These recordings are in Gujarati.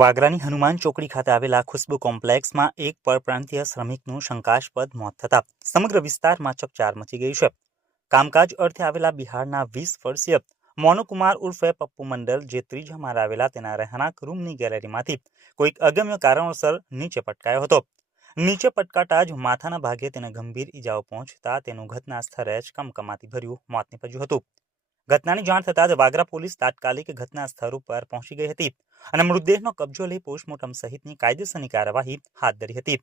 વાગરાની હનુમાન ચોકડી ખાતે આવેલા ખુશ્બુ કોમ્પ્લેક્સમાં એક પરપ્રાંતીય શ્રમિકનું શંકાસ્પદ મોત થતાં સમગ્ર વિસ્તારમાં ચકચાર મચી ગઈ છે. કામકાજ અર્થે આવેલા બિહારના 20 વર્ષીય મોનુકુમાર ઉર્ફે પપ્પુ મંડલ, જે ત્રીજા માળે આવેલા તેના રહેણાંક રૂમની ગેલેરીમાંથી કોઈક અગમ્ય કારણોસર નીચે પટકાયો હતો. નીચે પટકાતા જ માથાના ભાગે તેને ગંભીર ઈજાઓ પહોંચતા તેનું ઘટના સ્થળે જ કમકમાટી ભર્યું મોત નીપજ્યું હતું. ઘટનાની જાણ થતાં જ વાગરા પોલીસ તાત્કાલિક ઘટના સ્થળ ઉપર પહોંચી ગઈ હતી અને મૃતદેહનો કબજો લઈ પોસ્ટમોર્ટમ સહિતની કાયદેસરની કાર્યવાહી હાથ ધરી હતી.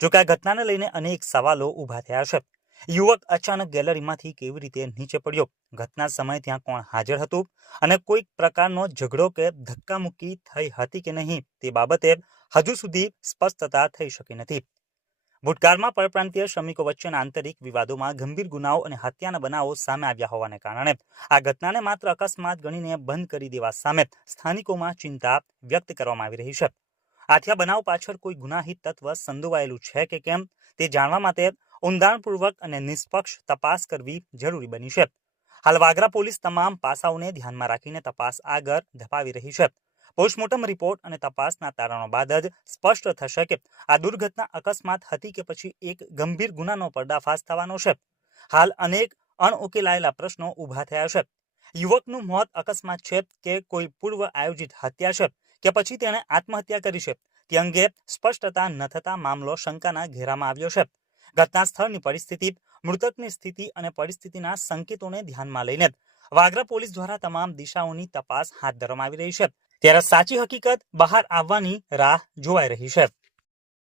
જોકે આ ઘટનાને લઈને અનેક સવાલો ઊભા થયા છે. યુવક અચાનક ગેલેરીમાંથી કેવી રીતે નીચે પડ્યો? ઘટના સમયે ત્યાં કોણ હાજર હતું અને કોઈક પ્રકારનો ઝઘડો કે ધક્કામુક્કી થઈ હતી કે નહીં તે બાબતે હજુ સુધી સ્પષ્ટતા થઈ શકી નથી. ભૂતકાળમાં પરપ્રાંતીય શ્રમિકો વચ્ચેના આંતરિક વિવાદોમાં ગંભીર ગુનાઓ અને હત્યાના બનાવો સામે આવ્યા હોવાને કારણે આ ઘટનાને માત્ર અકસ્માત ગણીને બંધ કરી દેવા સામે સ્થાનિકોમાં ચિંતા વ્યક્ત કરવામાં આવી રહી છે. આથી આ બનાવ પાછળ કોઈ ગુનાહિત તત્વ સંડોવાયેલું છે કે કેમ તે જાણવા માટે ઊંડાણપૂર્વક અને નિષ્પક્ષ તપાસ કરવી જરૂરી બની છે. હાલ વાગરા પોલીસ તમામ પાસાઓને ધ્યાનમાં રાખીને તપાસ આગળ ધપાવી રહી છે. પોસ્ટમોર્ટમ રિપોર્ટ અને તપાસના તારણો બાદ જ સ્પષ્ટ થશે કે આ દુર્ઘટના અકસ્માત હતી કે પછી એક ગંભીર ગુનાનો પર્દાફાશ થવાનો છે. હાલ અનેક અણઉકેલાયેલા પ્રશ્નો ઊભા થયા છે. યુવકનું મોત અકસ્માત છે કે કોઈ પૂર્વ આયોજિત હત્યા છે કે પછી તેણે આત્મહત્યા કરી છે તે અંગે સ્પષ્ટતા ન થતા મામલો શંકાના ઘેરામાં આવ્યો છે. ઘટના સ્થળની પરિસ્થિતિ, મૃતકની સ્થિતિ અને પરિસ્થિતિના સંકેતોને ધ્યાનમાં લઈને વાગરા પોલીસ દ્વારા તમામ દિશાઓની તપાસ હાથ ધરવામાં આવી રહી છે. ત્યારે સાચી હકીકત બહાર આવવાની રાહ જોવાઈ રહી છે.